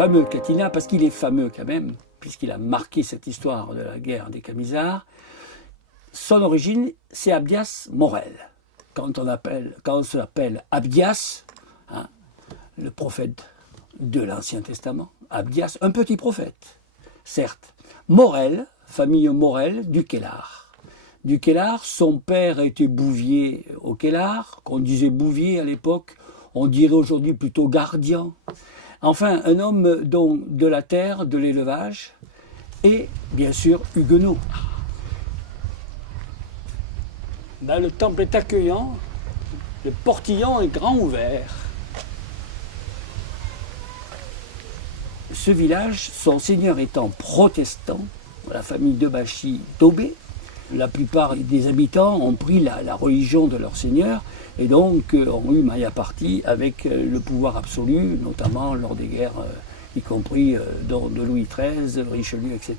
fameux Catinat, parce qu'il est fameux quand même, puisqu'il a marqué cette histoire de la guerre des Camisards, son origine, c'est Abdias Morel. Quand on s'appelle Abdias, hein, le prophète de l'Ancien Testament, Abdias, un petit prophète, certes. Morel, famille Morel, du Kellar. Du Kellar, son père était bouvier au Kellar, qu'on disait bouvier à l'époque, on dirait aujourd'hui plutôt gardien. Enfin, un homme donc de la terre, de l'élevage, et bien sûr huguenot. Ben, le temple est accueillant, le portillon est grand ouvert. Ce village, son seigneur étant protestant, la famille de Bachy d'Aubé, la plupart des habitants ont pris la religion de leur seigneur et donc ont eu maille à partie avec le pouvoir absolu, notamment lors des guerres, y compris de Louis XIII, Richelieu, etc.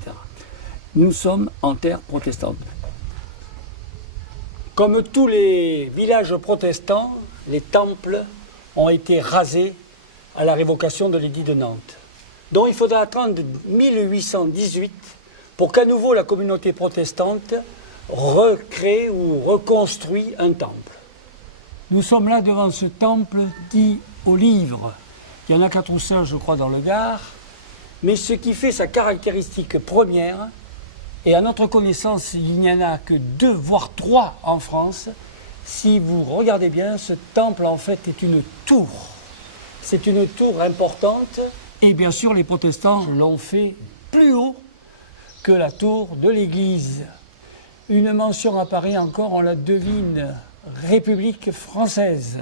Nous sommes en terre protestante. Comme tous les villages protestants, les temples ont été rasés à la révocation de l'édit de Nantes. Donc il faudra attendre 1818 pour qu'à nouveau la communauté protestante recrée ou reconstruit un temple. Nous sommes là devant ce temple dit aux livres. Il y en a 4 ou 5, je crois, dans le Gard. Mais ce qui fait sa caractéristique première, et à notre connaissance, il n'y en a que 2, voire 3 en France, si vous regardez bien, ce temple en fait est une tour. C'est une tour importante. Et bien sûr, les protestants l'ont fait plus haut que la tour de l'église. Une mention apparaît encore, on la devine, République française.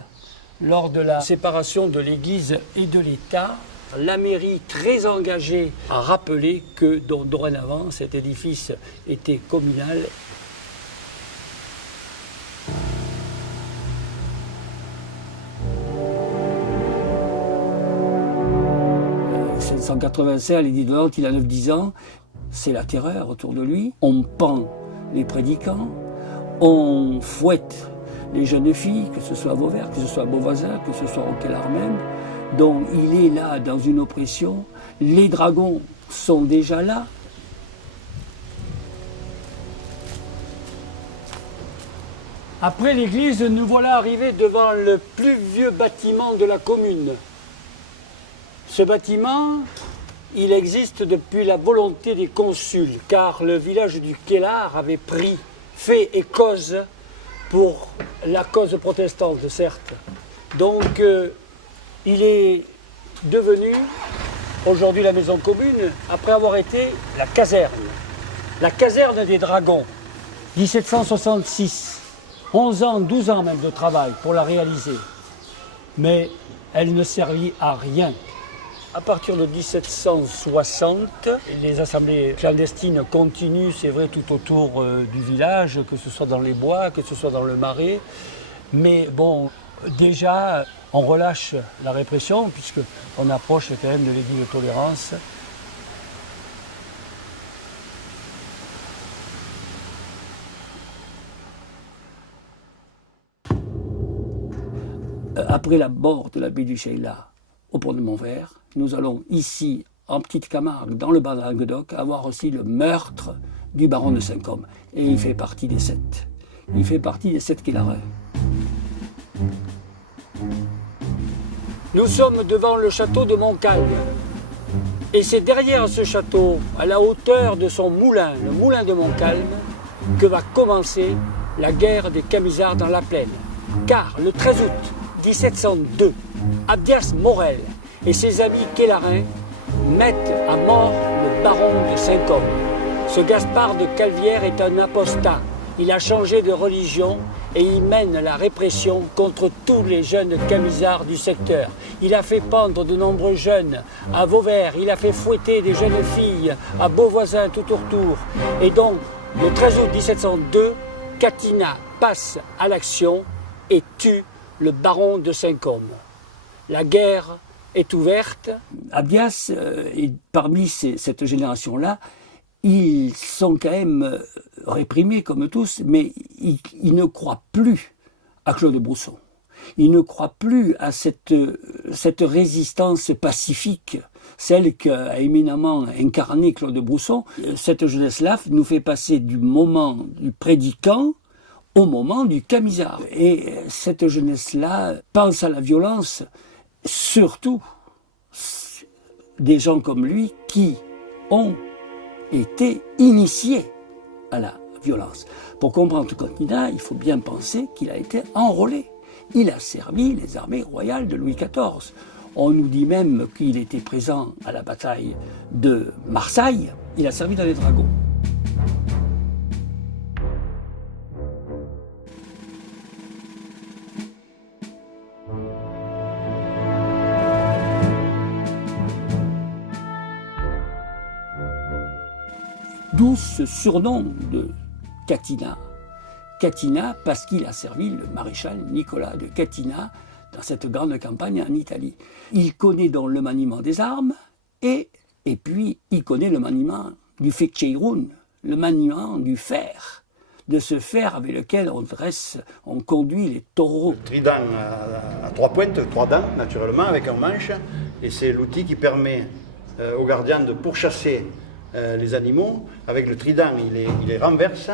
Lors de la séparation de l'église et de l'État, la mairie, très engagée, a rappelé que dorénavant, cet édifice était communal. En 1785, à l'édit de Nantes, il a 9-10 ans, c'est la terreur autour de lui. On pend les prédicants, on fouette les jeunes filles, que ce soit à Vauvert, que ce soit à Beauvoisin, que ce soit au Kellar même. Donc il est là dans une oppression. Les dragons sont déjà là. Après l'église, nous voilà arrivés devant le plus vieux bâtiment de la commune. Ce bâtiment, il existe depuis la volonté des consuls, car le village du Kellar avait pris fait et cause pour la cause protestante, certes. Donc, il est devenu, aujourd'hui la maison commune, après avoir été la caserne. La caserne des dragons, 1766. 11 ans, 12 ans même de travail pour la réaliser. Mais elle ne servit à rien. À partir de 1760, les assemblées clandestines continuent, c'est vrai, tout autour du village, que ce soit dans les bois, que ce soit dans le marais. Mais bon, déjà, on relâche la répression, puisqu'on approche quand même de l'édit de tolérance. Après la mort de l'abbé du Sheila au pont de Montvert, nous allons ici, en Petite Camargue, dans le bas de Languedoc, avoir aussi le meurtre du baron de Saint-Côme. Et il fait partie des 7. Il fait partie des 7 Kellarins. Nous sommes devant le château de Montcalm. Et c'est derrière ce château, à la hauteur de son moulin, le moulin de Montcalm, que va commencer la guerre des Camisards dans la plaine. Car le 13 août 1702, Abdias Morel et ses amis Kellarins mettent à mort le baron de Saint-Côme. Ce Gaspard de Calvière est un apostat. Il a changé de religion et il mène la répression contre tous les jeunes camisards du secteur. Il a fait pendre de nombreux jeunes à Vauvert, il a fait fouetter des jeunes filles à Beauvoisin tout autour. Et donc, le 13 août 1702, Catinat passe à l'action et tue le baron de Saint-Côme. La guerre est ouverte. Abdias, et parmi cette génération-là, ils sont quand même réprimés comme tous, mais ils ne croient plus à Claude Brousson. Ils ne croient plus à cette résistance pacifique celle qu'a éminemment incarnée Claude Brousson. Cette jeunesse-là nous fait passer du moment du prédicant au moment du camisard. Et cette jeunesse-là pense à la violence, surtout des gens comme lui qui ont été initiés à la violence. Pour comprendre Catinat, il faut bien penser qu'il a été enrôlé. Il a servi les armées royales de Louis XIV. On nous dit même qu'il était présent à la bataille de Marseille. Il a servi dans les dragons. D'où ce surnom de Catinat. Catinat parce qu'il a servi le maréchal Nicolas de Catinat dans cette grande campagne en Italie. Il connaît donc le maniement des armes et puis il connaît le maniement du fecceirun, le maniement du fer, de ce fer avec lequel on conduit les taureaux. Le trident à 3 pointes, 3 dents naturellement avec un manche, et c'est l'outil qui permet aux gardiens de pourchasser les animaux. Avec le trident, il les renverse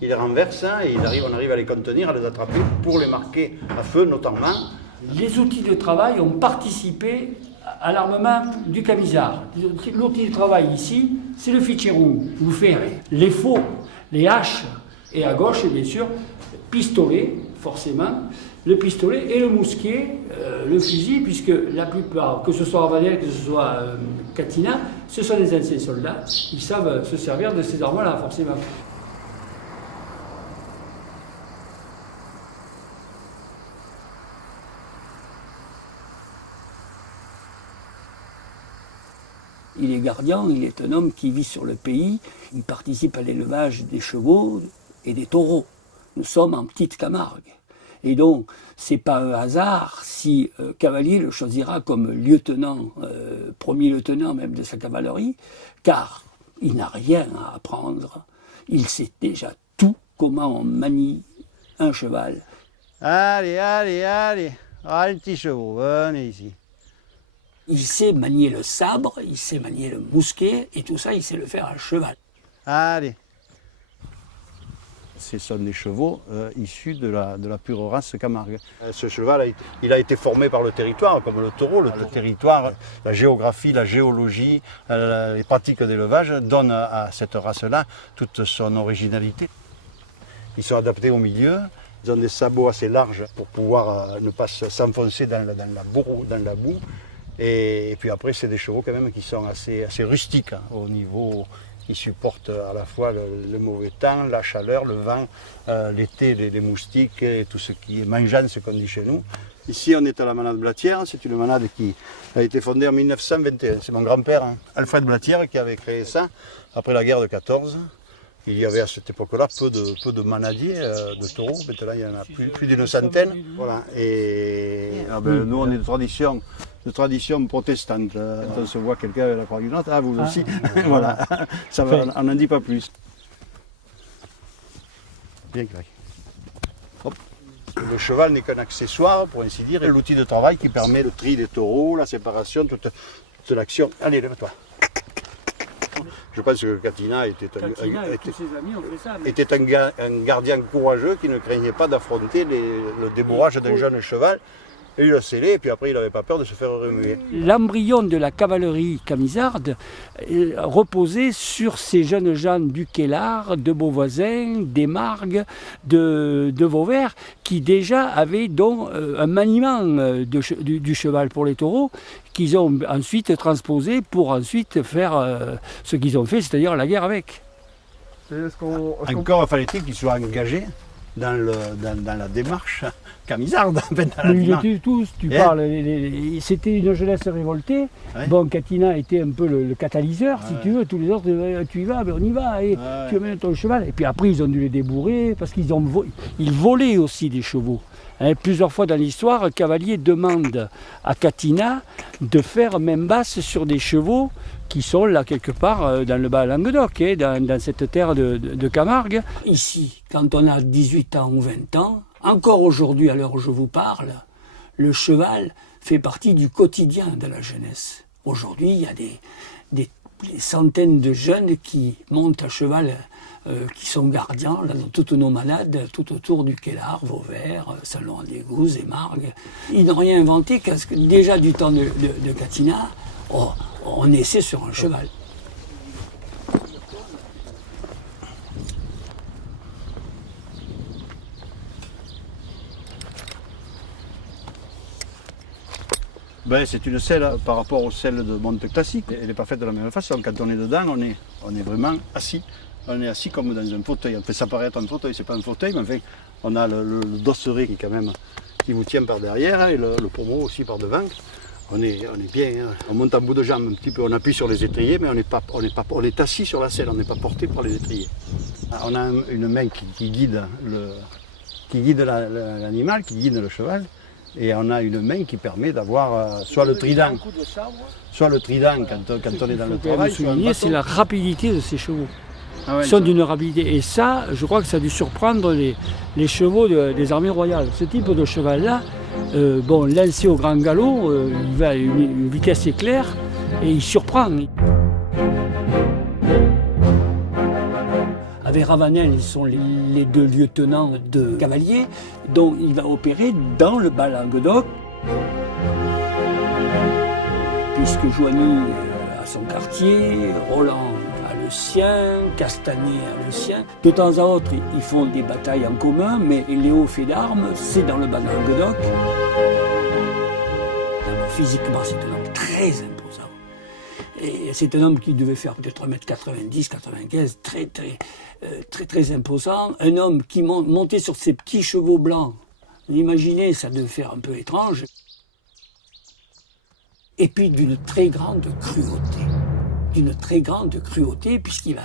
et on arrive à les contenir, à les attraper pour les marquer à feu notamment. Les outils de travail ont participé à l'armement du camisard. L'outil de travail ici, c'est le fichirou, le fer, les faux, les haches, et à gauche, bien sûr, pistolet, forcément, le pistolet et le mousquet, le fusil, puisque la plupart, que ce soit Ravanel, que ce soit Catinat, ce sont des anciens soldats, ils savent se servir de ces armes-là, forcément. Il est gardien, il est un homme qui vit sur le pays, il participe à l'élevage des chevaux et des taureaux. Nous sommes en petite Camargue. Et donc, ce n'est pas un hasard si Cavalier le choisira comme lieutenant, premier lieutenant même de sa cavalerie, car il n'a rien à apprendre. Il sait déjà tout, comment on manie un cheval. Allez, un petit chevaux, venez ici. Il sait manier le sabre, il sait manier le mousquet, et tout ça, il sait le faire à cheval. Allez. Ce sont des chevaux issus de la pure race Camargue. Ce cheval, il a été formé par le territoire, comme le taureau. Le territoire, la géographie, la géologie, les pratiques d'élevage donnent à cette race-là toute son originalité. Ils sont adaptés au milieu, ils ont des sabots assez larges pour pouvoir ne pas s'enfoncer dans la boue. Et puis après, c'est des chevaux quand même qui sont assez rustiques au niveau. Ils supportent à la fois le mauvais temps, la chaleur, le vent, l'été, les moustiques et tout ce qui est mangeant, ce qu'on dit chez nous. Ici, on est à la manade Blatière. C'est une manade qui a été fondée en 1921. C'est mon grand-père, Alfred Blatière, qui avait créé ça après la guerre de 14. Il y avait à cette époque-là peu de manadiers, de taureaux. Maintenant, il y en a plus d'une centaine. Voilà. Et nous, on est de tradition protestante. Quand on se voit quelqu'un avec la croix du Nord, vous aussi. Voilà. Ça va, on n'en dit pas plus. Bien clair. Hop. Le cheval n'est qu'un accessoire, pour ainsi dire, et l'outil de travail qui permet le tri des taureaux, la séparation, toute l'action. Allez, lève-toi. Je pense que Catinat était un gardien courageux qui ne craignait pas d'affronter le débourrage d'un jeune cheval. Et il a scellé, et puis après il n'avait pas peur de se faire remuer. L'embryon de la cavalerie camisarde reposait sur ces jeunes gens du Quélard, de Beauvoisin, des Margues, de Vauvert, qui déjà avaient donc un maniement du cheval pour les taureaux, qu'ils ont ensuite transposé pour ensuite faire ce qu'ils ont fait, c'est-à-dire la guerre avec. Encore fallait-il qu'ils soient engagés dans la démarche camisarde. Mais ils étaient tous, parles, c'était une jeunesse révoltée. Ouais. Bon, Catinat était un peu le catalyseur, si tu veux. Tous les autres, tu y vas, ben on y va, et tu amènes ton cheval. Et puis après, ils ont dû les débourrer, parce qu'ils volaient aussi des chevaux. Plusieurs fois dans l'histoire, Cavalier demande à Catinat de faire main basse sur des chevaux qui sont là quelque part dans le bas Languedoc, dans cette terre de Camargue. Ici, quand on a 18 ans ou 20 ans, encore aujourd'hui, à l'heure où je vous parle, le cheval fait partie du quotidien de la jeunesse. Aujourd'hui, il y a des centaines de jeunes qui montent à cheval, qui sont gardiens là, dans toutes nos malades, tout autour du Quélard, Vauvert, Saint-Laurent-des-Gouzes et Margues. Ils n'ont rien inventé parce que déjà du temps de Catinat, on naissait sur un cheval. Ben, c'est une selle par rapport aux selles de monte classique. Elle n'est pas faite de la même façon. Quand on est dedans, on est vraiment assis. On est assis comme dans un fauteuil. On fait ça paraître un fauteuil, c'est pas un fauteuil, mais enfin, on a le dosseret qui vous tient par derrière et le pommeau aussi par devant. On est bien. Hein. On monte en bout de jambe un petit peu, on appuie sur les étriers, mais on est assis sur la selle, on n'est pas porté par les étriers. On a une main qui guide l'animal, qui guide le cheval. Et on a une main qui permet d'avoir soit le trident quand on est dans le travail. C'est la rapidité de ces chevaux. Ils sont d'une rapidité. Et ça, je crois que ça a dû surprendre les chevaux des armées royales. Ce type de cheval-là, lancé au grand galop, il va à une vitesse éclair et il surprend. Avec Ravanel, ils sont les deux lieutenants de cavaliers dont il va opérer dans le Bas-Languedoc. Puisque Joigny a son quartier, Roland a le sien, Castanet a le sien. De temps à autre, ils font des batailles en commun, mais les hauts faits d'armes, c'est dans le Bas-Languedoc. Physiquement, c'est un homme très imposant. Et c'est un homme qui devait faire peut-être 1m90, 95, très imposant. Un homme qui montait sur ses petits chevaux blancs. Vous imaginez, ça devait faire un peu étrange. Et puis d'une très grande cruauté. D'une très grande cruauté, puisqu'il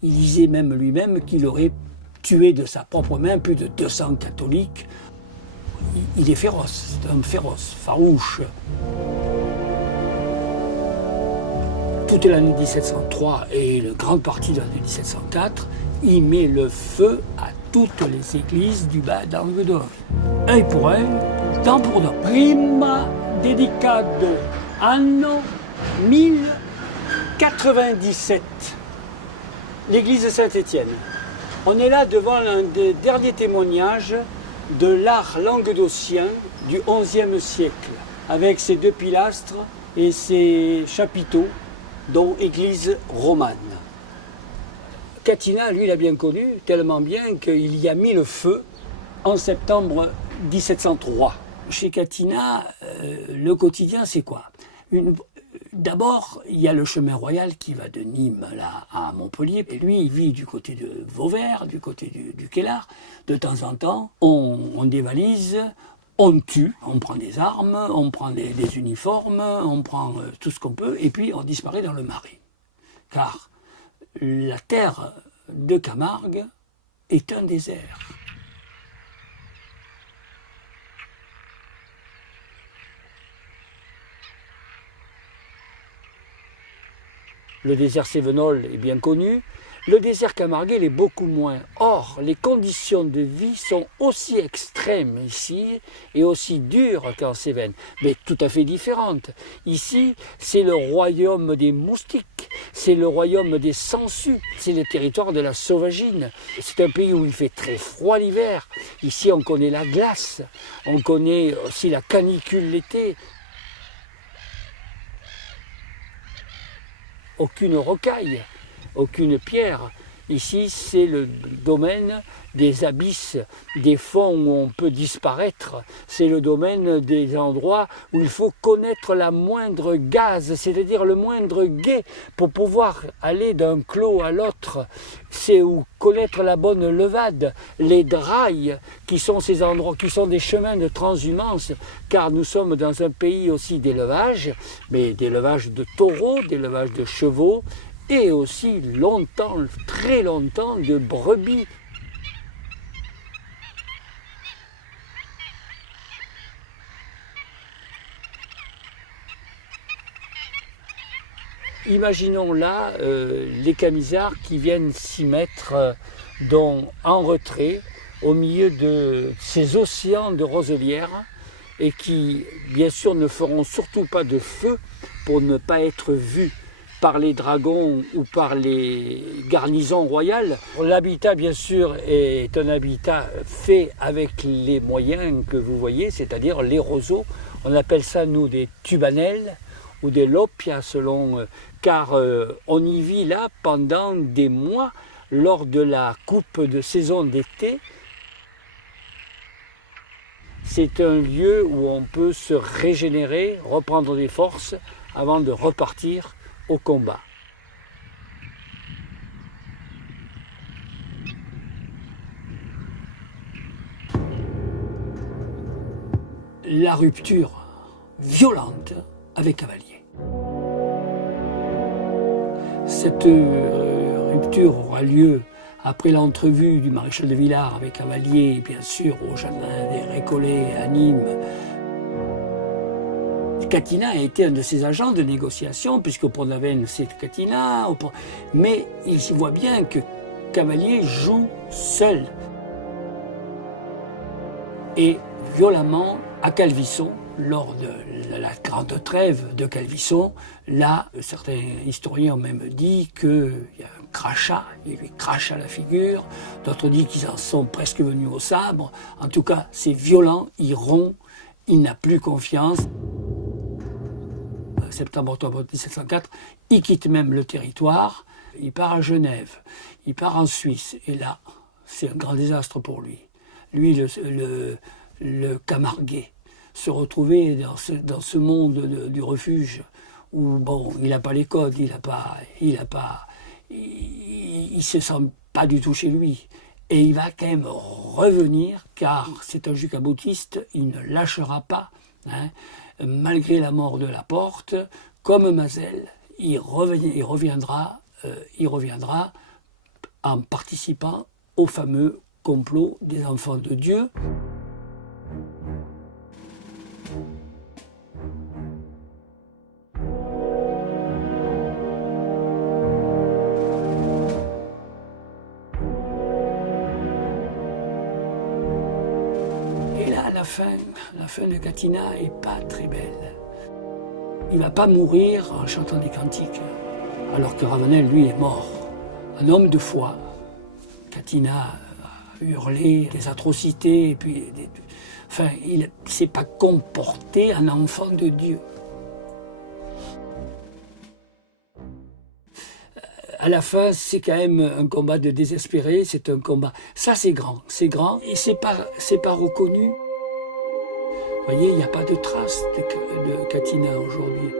disait même lui-même qu'il aurait tué de sa propre main plus de 200 catholiques. Il est féroce, c'est un homme féroce, farouche. Toute l'année 1703 et une grande partie de l'année 1704, il met le feu à toutes les églises du Bas-Languedoc. Œil pour œil, dent pour dent. Prima dedicado anno 1097. L'église de Saint-Étienne. On est là devant l'un des derniers témoignages de l'art languedocien du XIe siècle, avec ses deux pilastres et ses chapiteaux, dont église romane. Catinat, lui, l'a bien connu, tellement bien qu'il y a mis le feu en septembre 1703. Chez Catinat, le quotidien, c'est quoi? D'abord, il y a le chemin royal qui va de Nîmes là, à Montpellier. Et lui, il vit du côté de Vauvert, du côté du Quélard. De temps en temps, on dévalise, on tue, on prend des armes, on prend des uniformes, on prend tout ce qu'on peut, et puis on disparaît dans le Marais. Car la terre de Camargue est un désert. Le désert cévenol est bien connu. Le désert camarguais l'est beaucoup moins. Or, les conditions de vie sont aussi extrêmes ici et aussi dures qu'en Cévennes, mais tout à fait différentes. Ici, c'est le royaume des moustiques, c'est le royaume des sangsues, c'est le territoire de la sauvagine. C'est un pays où il fait très froid l'hiver. Ici, on connaît la glace, on connaît aussi la canicule l'été. Aucune rocaille, aucune pierre. Ici, c'est le domaine des abysses, des fonds où on peut disparaître. C'est le domaine des endroits où il faut connaître la moindre gaze, c'est-à-dire le moindre guet pour pouvoir aller d'un clos à l'autre. C'est où connaître la bonne levade, les drailles, qui sont ces endroits, qui sont des chemins de transhumance, car nous sommes dans un pays aussi d'élevage, mais d'élevage de taureaux, d'élevage de chevaux, et aussi longtemps, très longtemps, de brebis. Imaginons là les camisards qui viennent s'y mettre en retrait au milieu de ces océans de roselières et qui, bien sûr, ne feront surtout pas de feu pour ne pas être vu par les dragons ou par les garnisons royales. L'habitat, bien sûr, est un habitat fait avec les moyens que vous voyez, c'est-à-dire les roseaux. On appelle ça, nous, des tubanelles ou des loppias, selon, car on y vit là pendant des mois lors de la coupe de saison d'été. C'est un lieu où on peut se régénérer, reprendre des forces avant de repartir au combat. La rupture violente avec Cavalier. Cette rupture aura lieu après l'entrevue du maréchal de Villars avec Cavalier, bien sûr, au jardin des Récollets à Nîmes. Catinat a été un de ses agents de négociation, puisque Pont-Aven, c'est Catinat. Mais il voit bien que Cavalier joue seul. Et violemment, à Calvisson, lors de la grande trêve de Calvisson, là, certains historiens ont même dit qu'il y a un crachat, il lui crache à la figure. D'autres disent qu'ils en sont presque venus au sabre. En tout cas, c'est violent, il rompt, il n'a plus confiance. Septembre-octobre 1704, il quitte même le territoire, il part à Genève, il part en Suisse, et là, c'est un grand désastre pour lui. Lui, le Camarguais, se retrouver dans ce monde du refuge où, bon, il n'a pas les codes, il se sent pas du tout chez lui. Et il va quand même revenir, car c'est un jucaboutiste, il ne lâchera pas, hein. Malgré la mort de Laporte, comme Mazel, il reviendra en participant au fameux complot des enfants de Dieu. Et là, la fin de Catinat est pas très belle. Il va pas mourir en chantant des cantiques, alors que Ravenel, lui, est mort. Un homme de foi. Catinat a hurlé des atrocités, et puis, il ne s'est pas comporté en enfant de Dieu. À la fin, c'est quand même un combat de désespéré, c'est un combat. Ça, c'est grand, et c'est pas reconnu. Vous voyez, il n'y a pas de trace de Catinat aujourd'hui.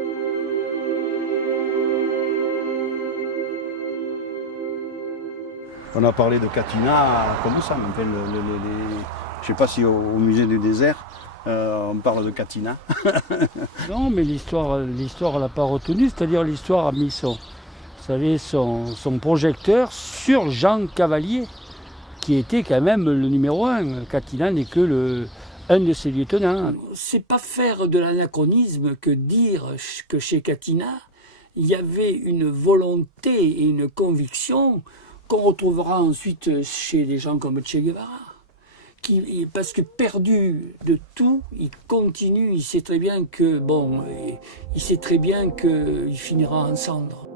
On a parlé de Catinat comme ça, mais je ne sais pas si au musée du désert, on parle de Catinat. Non, mais l'histoire ne l'a pas retenu, c'est-à-dire l'histoire a mis son projecteur sur Jean Cavalier, qui était quand même le numéro 1. Catinat n'est que un de ses lieutenants. C'est pas faire de l'anachronisme que dire que chez Catinat, il y avait une volonté et une conviction qu'on retrouvera ensuite chez des gens comme Che Guevara. Parce que perdu de tout, il continue, il sait très bien qu'il finira en cendres.